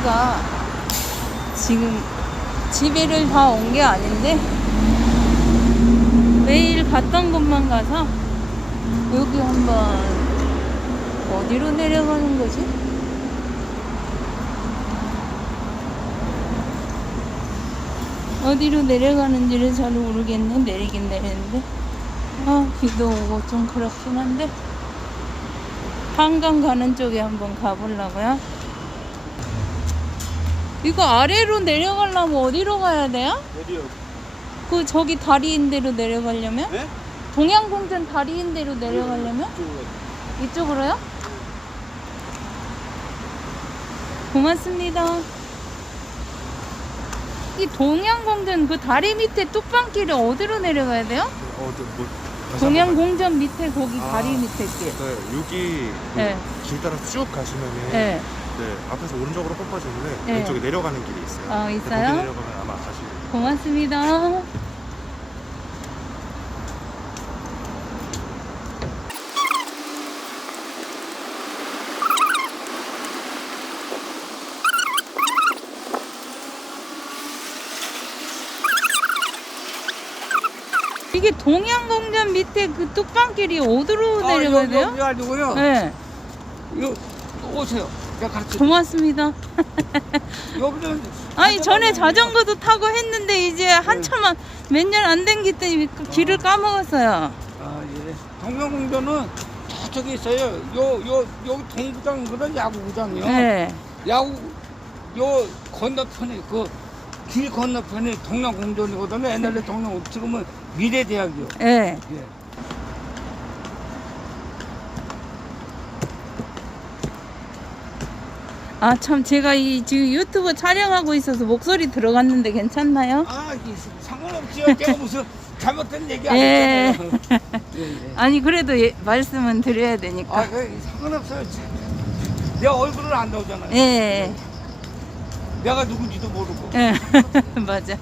여기가 지금 집에를 다 온 게 아닌데 매일 갔던 곳만 가서 여기 한번 어디로 내려가는 거지? 어디로 내려가는지를 잘 모르겠네. 내리긴 내리는데. 아, 비도 오고 좀 그렇긴 한데. 한강 가는 쪽에 한번 가보려고요. 이거 아래로 내려가려면 어디로 가야 돼요? 어디요? 그 저기 다리인 대로 내려가려면? 네? 동양공전 다리인 대로 내려가려면? 이쪽으로 요? 고맙습니다. 이 동양공전 그 다리 밑에 뚝방길이 어디로 내려가야 돼요? 어, 저, 뭐, 다시 동양공전 밑에 거기 아. 다리 밑에 길. 네, 여기 그 네. 길 따라 쭉 가시면은 네. 네, 앞에서 오른쪽으로 뻗어지는데 네. 왼쪽에 내려가는 길이 있어요. 아, 근데 있어요? 거기 내려가면 아마 가시면 고맙습니다. 이게 동양공전 밑에 그 뚝방길이 어디로 내려가야 돼요? 여기 아니고요. 네, 요 오세요. 내가 같이. 고맙습니다. 여기는 아니 전에 자전거도 타고 했는데 이제 한참만 몇 년안 된기 때문에 그 길을 까먹었어요. 아 예. 동명공전은 저쪽에 있어요. 요요 여기 동구장이거든 야구구장이요. 네. 야구 요 건너편에 그 길 건너편에 동양공전이거든요. 옛날에 동양 지금은 미래대학이요. 네. 예. 아 참 제가 이 지금 유튜브 촬영하고 있어서 목소리 들어갔는데 괜찮나요? 아 상관없지요. 제가 무슨 잘못된 얘기 안 예. 했잖아요. 예, 예. 아니 그래도 예, 말씀은 드려야 되니까. 아, 그 상관없어요. 내 얼굴을 안 나오잖아요. 예. 내가 누군지도 모르고. 예. 맞아.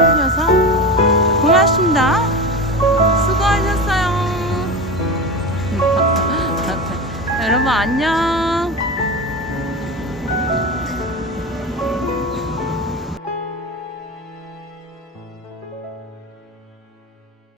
해주셔서 고맙습니다. 수고하셨어요. 여러분 안녕.